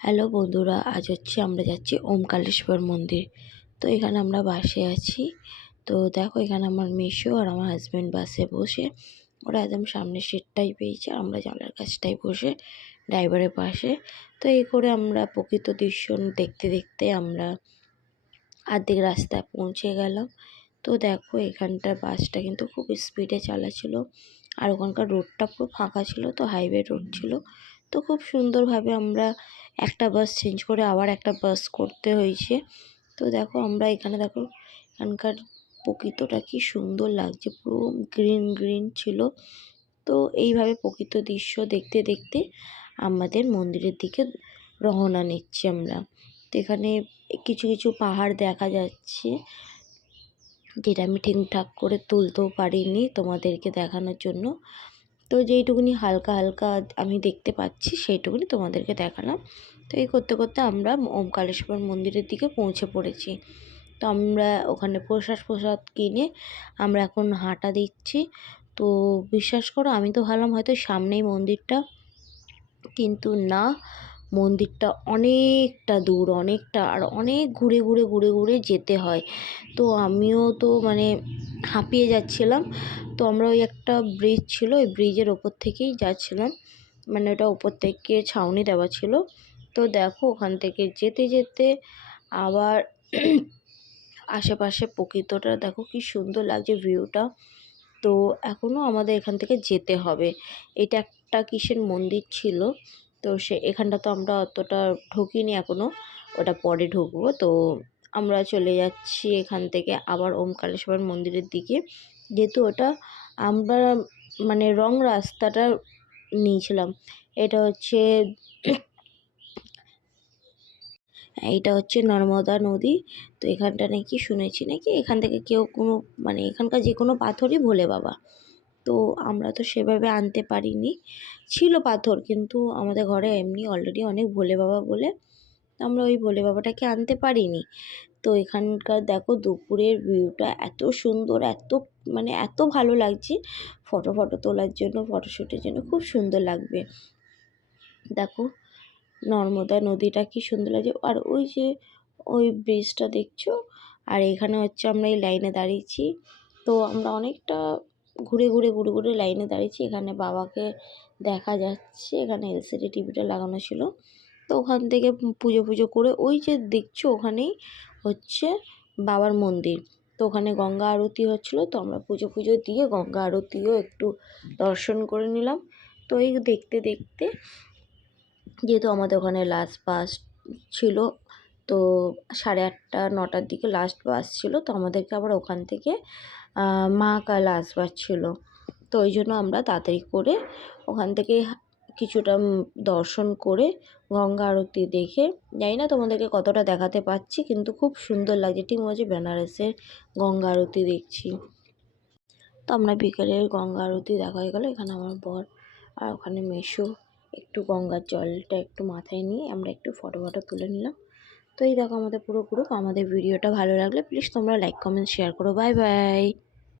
Hello বন্ধুরা, আজ আমরা যাচ্ছি ওমকারেশ্বর মন্দির। তো এখানে আমরা বাসে আছি। তো দেখো, এখানে আমার মেসো আর আমার হাজব্যান্ড বাসে বসে, ওরা একদম সামনের সিটটাই পেয়েছে, আমরা জানলার কাছটাই বসে ড্রাইভারের পাশে। তো এই করে আমরা প্রকৃত দৃশ্য দেখতে দেখতে আমরা অর্ধেক রাস্তায় পৌঁছে গেলাম। তো দেখো, এখানটার বাসটা কিন্তু খুব স্পিডে চালাচ্ছিল, আর ওখানকার রোডটা পুরো ফাঁকা ছিল, তো হাইওয়ে রোড ছিল। তো খুব সুন্দরভাবে আমরা একটা বাস চেঞ্জ করে আবার একটা বাস করতে হয়েছে। তো দেখো, আমরা এখানে দেখো এখানকার প্রকৃতটা কি সুন্দর লাগছে, পুরো গ্রিন গ্রিন ছিল। তো এইভাবে প্রকৃত দৃশ্য দেখতে দেখতে আমাদের মন্দিরের দিকে রওনা নিচ্ছি আমরা। তো এখানে কিছু কিছু পাহাড় দেখা যাচ্ছে, যেটা আমি ঠিকঠাক করে তুলতেও পারিনি তোমাদেরকে দেখানোর জন্য। তো যেইটুকুনি হালকা হালকা আমি দেখতে পাচ্ছি সেইটুকুনি তোমাদেরকে দেখালাম। তো এই করতে করতে আমরা ওমকারেশ্বর মন্দিরের দিকে পৌঁছে পড়েছি। তো আমরা ওখানে প্রসাদ কিনে আমরা এখন হাঁটা দিচ্ছি। তো বিশ্বাস করো, আমি তো ভাবলাম হয়তো সামনেই মন্দিরটা, কিন্তু না, মন্দিরটা অনেকটা দূর, অনেকটা, আর অনেক ঘুরে ঘুরে ঘুরে ঘুরে যেতে হয়। তো আমিও তো হাঁপিয়ে যাচ্ছিলাম। তো আমরা ওই একটা ব্রিজ ছিল, ওই ব্রিজের ওপর থেকেই যাচ্ছিলাম, ওটা ওপর থেকে ছাউনি দেওয়া ছিল। তো দেখো, ওখান থেকে যেতে যেতে আবার আশেপাশে প্রকৃতটা দেখো কি সুন্দর লাগছে ভিউটা। তো এখনও আমাদের এখান থেকে যেতে হবে। এটা একটা কিসের মন্দির ছিল, তো এখানটা তো আমরা অতটা ঢুকিনি এখনও, ওটা পরে ঢুকবো। তো আমরা চলে যাচ্ছি এখান থেকে আবার ওমকারেশ্বর মন্দিরের দিকে, যেহেতু ওটা আমরা রং রাস্তাটা নিয়েছিলাম। এটা হচ্ছে নর্মদা নদী। তো এখানটা নাকি শুনেছি নাকি এখান থেকে কেউ কোনো এখানকার যে কোনো পাথরই ভোলে বাবা। তো আমরা তো সেভাবে আনতে পারিনি, ছিল পাথর, কিন্তু আমাদের ঘরে এমনি অলরেডি অনেক ভোলে বাবা বলে আমরা ওই ভোলে বাবাটাকে আনতে পারিনি। তো এখানকার দেখো দুপুরের ভিউটা এত সুন্দর, এত এত ভালো লাগছে, ফটো তোলার জন্য, ফটোশ্যুটের জন্য খুব সুন্দর লাগবে। দেখো নর্মদা নদীটা কি সুন্দর লাগছে, আর ওই যে ওই ব্রিজটা দেখছো, আর এখানে হচ্ছে আমরা এই লাইনে দাঁড়িয়েছি। তো আমরা অনেকটা ঘুরে ঘুরে ঘুরে ঘুরে লাইনে দাঁড়িয়েছি। এখানে বাবাকে দেখা যাচ্ছে, এখানে এলসিডি টিভিটা লাগানো ছিল। তো ওখান থেকে পুজো করে ওই যে দেখছো ওখানেই হচ্ছে বাবার মন্দির। তো ওখানে গঙ্গা আরতি হচ্ছিলো, তো আমরা পুজো দিয়ে গঙ্গা আরতিও একটু দর্শন করে নিলাম। তো এই দেখতে দেখতে, যেহেতু আমাদের ওখানে লাস্ট বাস ছিল, তো 8:30 9টার দিকে লাস্ট বাস ছিল, তো আমাদেরকে আবার ওখান থেকে মহাকাল আসবার ছিল। তো ওই জন্য আমরা তাড়াতাড়ি করে ওখান থেকে কিছুটা দর্শন করে গঙ্গা আরতি দেখে, জানি না তোমাদেরকে কতটা দেখাতে পাচ্ছি, কিন্তু খুব সুন্দর লাগছে, ঠিক মনে হচ্ছে বেনারসের গঙ্গা আরতি দেখছি। তো আমরা বিকেলের গঙ্গা আরতি দেখা হয়ে গেলো। এখানে আমার বর আর ওখানে মেসো একটু গঙ্গার জলটা একটু মাথায় নিয়ে আমরা একটু ফটো তুলে নিলাম। তো এই দেখো আমাদের পুরো গ্রুপ। আমাদের ভিডিওটা ভালো লাগলে প্লিজ তোমরা লাইক কমেন্ট শেয়ার করো। Bye bye.